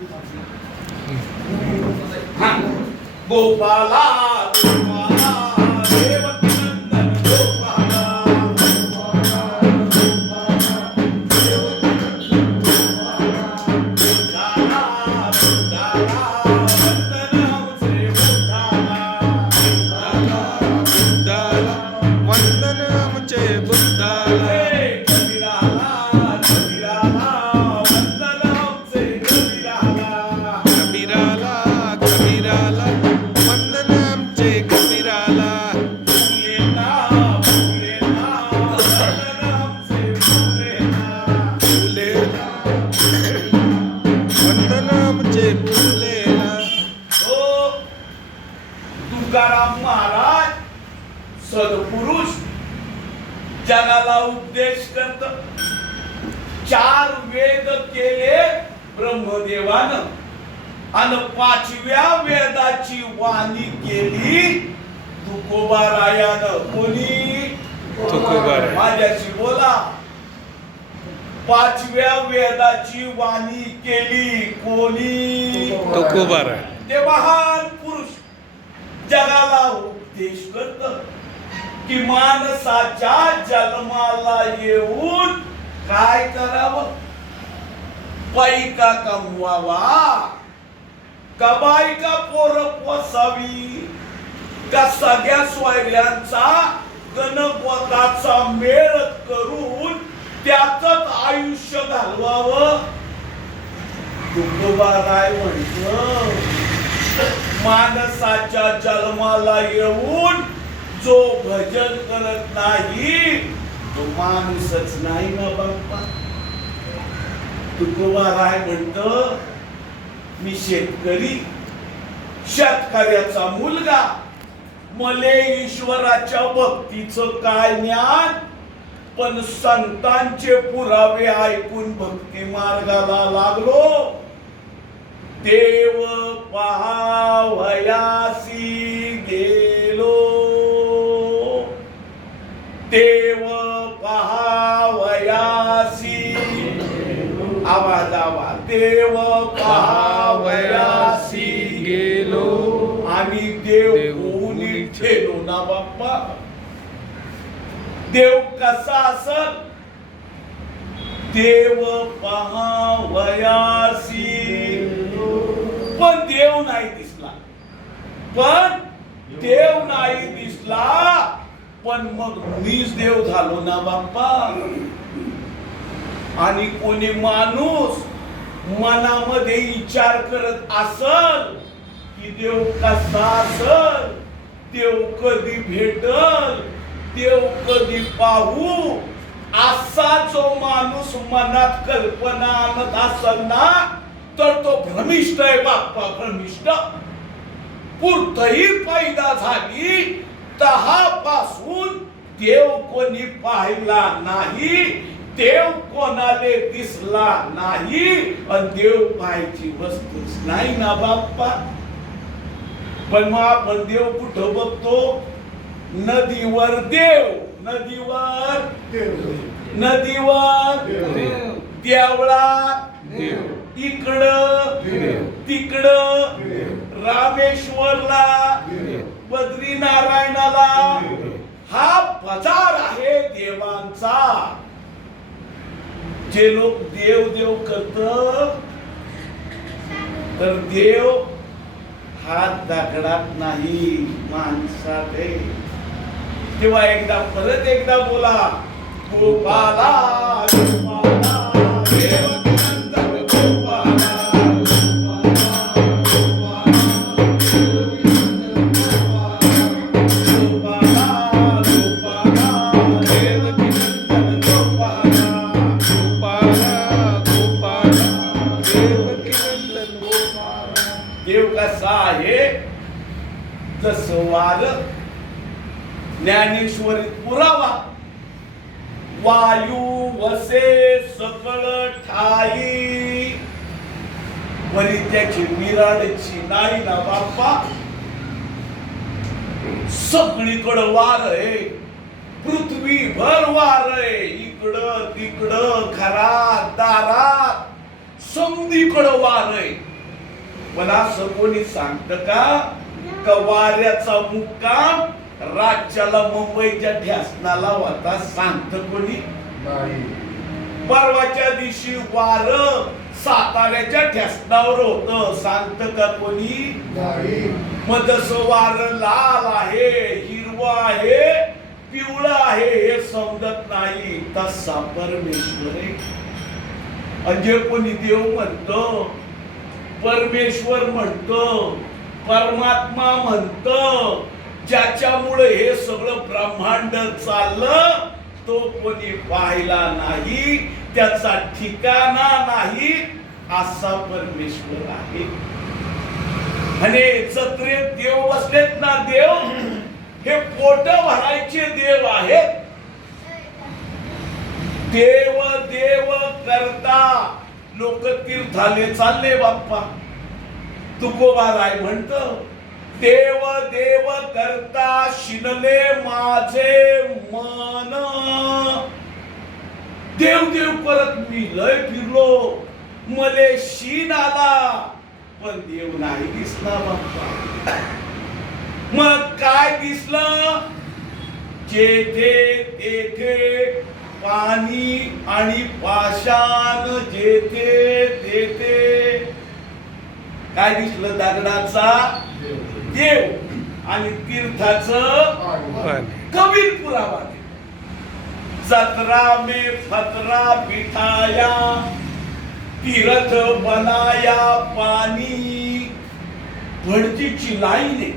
हा. सदपुरुष जगाला उपदेश करत. चार वेद केले ब्रह्मदेवानं. आणि पाचव्या वेदाची वाणी केली तुकोबारायानं कोणी? तुकोबाराय. माझ्याशी बोला. पाचव्या वेदाची वाणी केली कोणी? तुकोबारा ते महान पुरुष जगाला उपदेश करत. की माणसाच्या जन्माला येऊन काय करावं? पैका कमवावा. का बायका पोर पोसावी? का सगळ्या सोयऱ्यांचा गणपताचा मेळ करून त्याच आयुष्य घालवावं? तुकोबाराय म्हणत माणसाच्या जन्माला येऊन जो भजन करत नाही तो माणूसच नाही ना बाप्पा. तुकोबा राय म्हणत मी शेतकरी शेतकऱ्याचा मुलगा. मले ईश्वराच्या भक्तीचं काय ज्ञान? पण संतांचे पुरावे ऐकून भक्ती मार्गाला लागलो. देव पहावयासी देव होऊन ठेलो ना बाप्पा. देव कसा असल? देव पहावयासी पण देव नाही दिसला. पण देव नाही दिसला. पण मग मीच देव झालो ना बाप्पा. आणि कोणी माणूस मनामध्ये विचार करत असल की देव कसा असल देव कधी भेटल देव कधी पाहू? असा जो माणूस मनात कल्पना आणत असल ना तर तो भ्रमिष्ट आहे बाप्पा भ्रमिष्ट. पुरतही पैदा झाली तहापासून देव कोणी पाहिला नाही देव कोणाले दिसला नाही आणि देव पाहायची वस्तूच नाही ना बाप्पा. पण मग आपण देव कुठं बघतो? नदीवर देव. नदीवर नदीवर देव. देवळात देव. इकडं. देव. तिकडं. देव. रामेश्वरला. देव. बद्रीनारायणाला. हा बाजार आहे देवांचा. जे लोक देव देव करत तर देव हात दाखडात नाही माणसात तेव्हा एकदा परत एकदा बोला गोपाला गोपाला देवकी नंदन गोपाला गोपाला गोपाला देवकी नंदन गोपाला गोपाला गोपाला देवकी नंदन देव कसा आहे. तस वार ज्ञानेश्वरी पुरावा. वायू वसे सकळ ठाई. वरी त्याची मिराडची नाही ना बाप्पा. सगळीकडं वार आहे. पृथ्वी भर वार आहे. इकडं तिकडं घरात दारात समधीकडं वार आहे. असं कोणी सांगत का? का वाऱ्याचा मुक्काम राज्याला मुंबईच्या ध्यासनाला होता सांगत कोणी? परवाच्या दिवशी वार साताऱ्याच्या ठ्यासनावर होत सांगत का कोणी? मग जसं वार लाल आहे हिरवं आहे पिवळं आहे हे समजत नाही. तसा परमेश्वर आहे. जे कोणी देव म्हणतो परमेश्वर म्हणतो परमात्मा म्हणतो ज्याच्यामुळे हे सगळं ब्रह्मांड चाललं तो कोणी पाहिला नाही त्याचा ठिकाणा नाही असा परमेश्वर आहे. आणि जत्रेत देव बसलेत ना देव हे पोट भरायचे देव आहेत. देव देव करता. लोक तीर्थाले चालले बाप्पा. तुकोबा राय म्हणत देव देव करता शिनले माझे मन. देव देव परत मी लय फिरलो. मले शीन आला पण देव नाही दिसला बाप्पा. मग काय दिसलं? जेथे तेथे पाणी आणि पाषाण जेथे तेथे काय दिसलं दगडाचा? देव. आणि तीर्थाचं? पाणी. कबीरपुरामध्ये जत्रा में फतरा बिठाया तीर्थ बनाया पानी भटजीची लाईन आहे